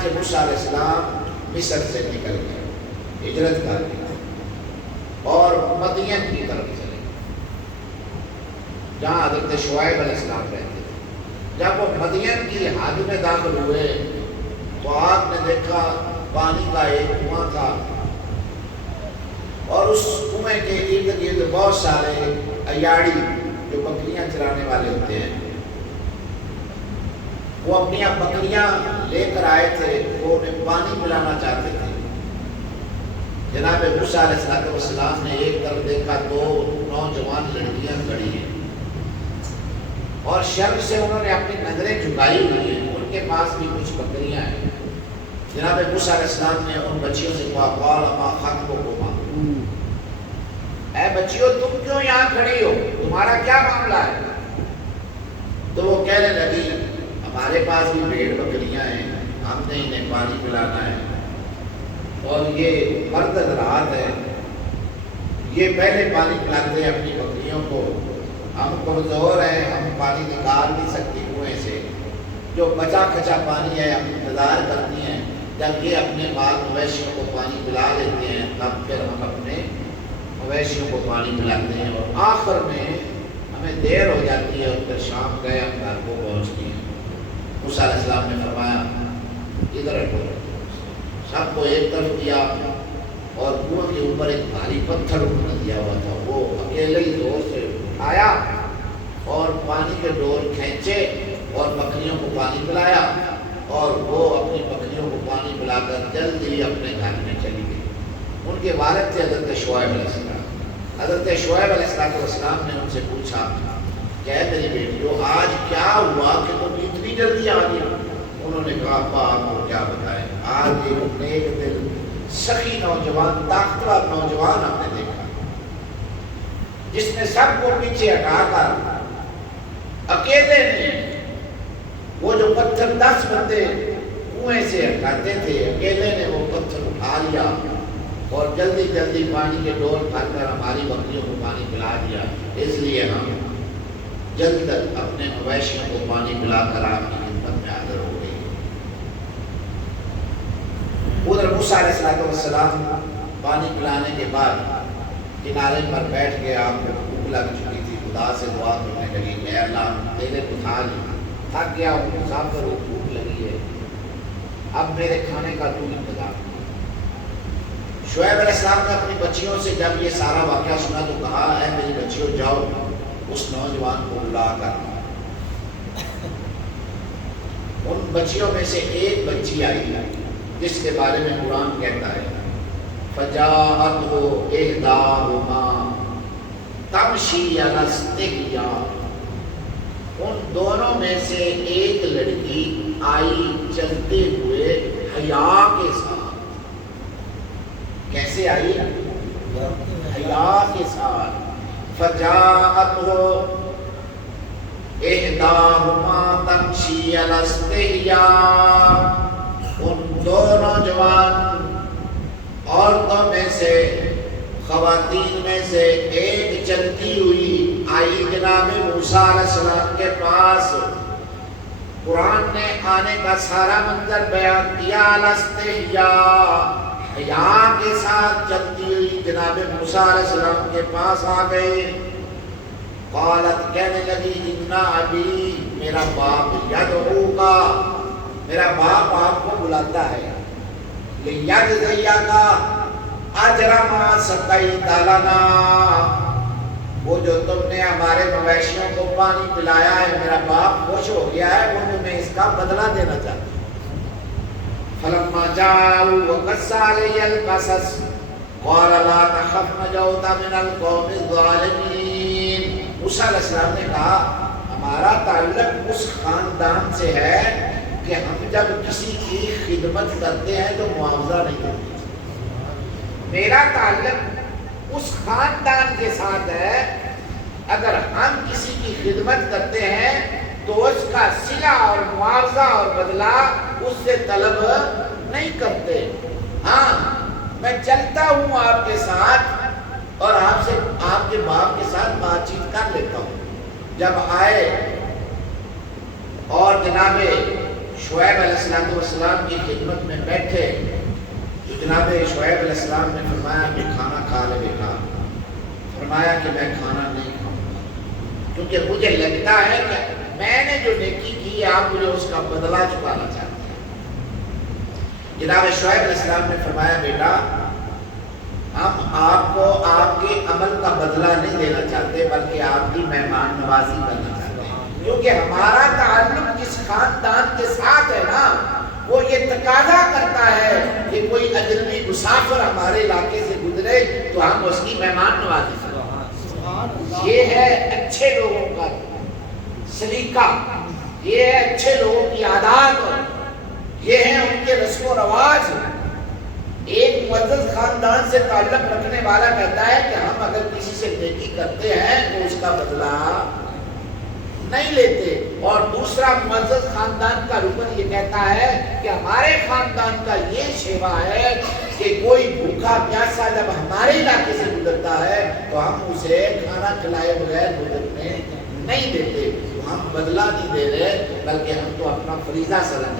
چنانچہ موسیٰ علیہ السلام مصر سے نکل گئے، ہجرت کر گئے اور مدین کی طرف چلے جہاں حضرت شعیب علیہ السلام رہتے تھے۔ جب وہ مدین کی حد میں داخل ہوئے تو آپ نے دیکھا پانی کا ایک کنواں تھا اور اس کنویں کے ارد گرد بہت سارے ایاڑی جو بکریاں چرانے والے ہوتے ہیں، وہ اپنی بکریاں لے کر آئے تھے، وہ انہیں پانی پلانا چاہتے تھے۔ جناب موسیٰ علیہ السلام نے ایک طرف دیکھا، دو نوجوان لڑکیاں کھڑی ہیں اور شرم سے انہوں نے اپنی نظریں جھکائی ہوئی ہیں، ان کے پاس بھی کچھ بکریاں ہیں۔ جناب موسیٰ علیہ السلام نے ان بچیوں سے کہا، قال ما خطبکما، اے بچیوں تم کیوں یہاں کھڑی ہو، تمہارا کیا معاملہ ہے؟ تو وہ کہنے لگی، ہمارے پاس بھی بھیڑ بکریاں ہیں، ہم نے انہیں پانی پلانا ہے اور یہ مرد حضرات ہے، یہ پہلے پانی پلاتے ہیں اپنی بکریوں کو، ہم کمزور ہیں، ہم پانی نکال نہیں سکتی کنویں سے، جو بچا کھچا پانی ہے ہم انتظار کرتی ہیں جب یہ اپنے مال مویشیوں کو پانی پلا لیتے ہیں، تب پھر ہم اپنے مویشیوں کو پانی پلاتے ہیں، اور آخر میں ہمیں دیر ہو جاتی ہے اور پھر شام گئے ہم گھر کو پہنچتی ہیں۔ موسیٰ علیہ السلام نے فرمایا ادھر ہٹو، سب کو ایک طرف کیا اور کنویں کے اوپر ایک بھاری پتھر انہوں دیا ہوا تھا، وہ اکیلے ہی زور سے اٹھایا اور پانی کے ڈور کھینچے اور بکریوں کو پانی پلایا، اور وہ اپنی بکریوں کو پانی پلا کر جلدی اپنے گھر میں چلی گئی۔ ان کے والد تھے حضرت شعیب علیہ السلام۔ حضرت شعیب علیہ السلام نے ان سے پوچھا کہ اے میری بیٹیوں آج کیا ہوا کہ تم اتنی جلدی آ گئی؟ انہوں نے کہا ابا آپ کو کیا بتائیں، آج ایک نیک دل سخی نوجوان طاقتور نوجوان ہم نے دیکھا جس نے سب کو پیچھے ہٹا کر اکیلے نے وہ جو پتھر 10 بندے کنویں سے ہٹاتے تھے، اکیلے نے وہ پتھر اٹھا لیا اور جلدی جلدی پانی کے ڈول بھر کر ہماری بکریوں کو پانی پلا دیا، اس لیے ہم جلد تک اپنے مویشیوں کو پانی پلا کر آپ کی خدمت میں حاضر ہو گئی۔ ادھر موسیٰ علیہ السلام پانی پلانے کے بعد کنارے پر بیٹھ کے آپ کو بھوک لگ چکی تھی، خدا سے دعا کرنے لگی کہ اے اللہ تیرے بخار تھک گیا ہوں، مسافر ہوں، بھوک لگی ہے، اب میرے کھانے کا تو انتظام۔ شعیب علیہ السلام نے اپنی بچیوں سے جب یہ سارا واقعہ سنا تو کہا اے میری بچیوں جاؤ اس نوجوان کو بلا کر۔ ان بچیوں میں سے ایک بچی آئی جس کے بارے میں قرآن کہتا ہے فَجَاءَتْهُ إِحْدَاهُمَا تَمْشِي عَلَى اسْتِحْيَاءٍ، ان دونوں میں سے ایک لڑکی آئی چلتے ہوئے حیا کے ساتھ۔ کیسے آئی؟ حیا کے ساتھ۔ فَجَاءَتْهُ إِحْدَاهُمَا تَمْشِي عَلَى اسْتِحْيَاءٍ، ان دو نوجوان عورتوں میں سے خواتین میں سے ایک چلتی ہوئی آئی جناب موسیٰ علیہ السلام کے پاس۔ قرآن نے آنے کا سارا منظر بیان کیا، الاستحیاء، حیا کے ساتھ چلتی ہوئی جناب موسیٰ علیہ السلام کے پاس آ گئے۔ قالت، کہنے لگی ان ابی، میرا باپ یدعوکا، میرا باپ آپ کو بلاتا ہے، لیجزیکا اجر ما سقیت لنا، وہ جو تم نے ہمارے مویشیوں کو پانی پلایا ہے میرا باپ خوش ہو گیا ہے، وہ میں اس کا بدلہ دینا چاہتا ہوں۔ فلما جاءوا وقص علی القصص قال لا تخف نجوت من القوم الظالمین، موسیٰ علیہ السلام نے کہا ہمارا تعلق اس خاندان سے ہے کہ ہم جب کسی کی خدمت کرتے ہیں تو معاوضہ نہیں دیتے، میرا تعلق اس خاندان کے ساتھ ہے، اگر ہم کسی کی خدمت کرتے ہیں تو اس کا صلہ اور معاوضہ اور بدلہ اس سے طلب نہیں کرتے۔ ہاں میں چلتا ہوں آپ کے ساتھ اور آپ کے باپ کے ساتھ بات چیت کر لیتا ہوں۔ جب آئے اور جناب شعیب علیہ السلام کی خدمت میں بیٹھے تو جناب شعیب علیہ السلام نے فرمایا کہ کھانا کھا لے بیٹا. فرمایا کہ میں کھانا نہیں کھاؤں گا کیونکہ مجھے لگتا ہے کہ میں نے جو نیکی کی آپ مجھے اس کا بدلہ چکانا چاہتے ہیں. جناب شعیب علیہ السلام نے فرمایا بیٹا ہم آپ کو آپ کے عمل کا بدلہ نہیں دینا چاہتے بلکہ آپ کی مہمان نوازی کرنا چاہتے ہیں کیونکہ ہمارا تعلق جس خاندان کے ساتھ ہے نا وہ یہ تقاضا کرتا ہے کہ کوئی اجنبی مسافر ہمارے علاقے سے گزرے تو ہم اس کی مہمان نوازی کریں. یہ ہے اچھے لوگوں کا سلیقہ, یہ ہے اچھے لوگوں کی عادات, یہ ہے ان کے رسم و رواج. ایک معزز خاندان سے تعلق رکھنے والا کہتا ہے کہ ہم اگر کسی سے نیکی کرتے ہیں تو اس کا بدلہ نہیں لیتے, اور دوسرا معزز خاندان کا رکن یہ کہتا ہے کہ ہمارے خاندان کا یہ شیوا ہے کہ کوئی بھوکا پیاسا جب ہمارے علاقے سے گزرتا ہے تو ہم اسے کھانا کھلائے بغیر گزرنے نہیں دیتے. تو ہم بدلہ نہیں دے رہے بلکہ ہم تو اپنا فریضہ سر انجام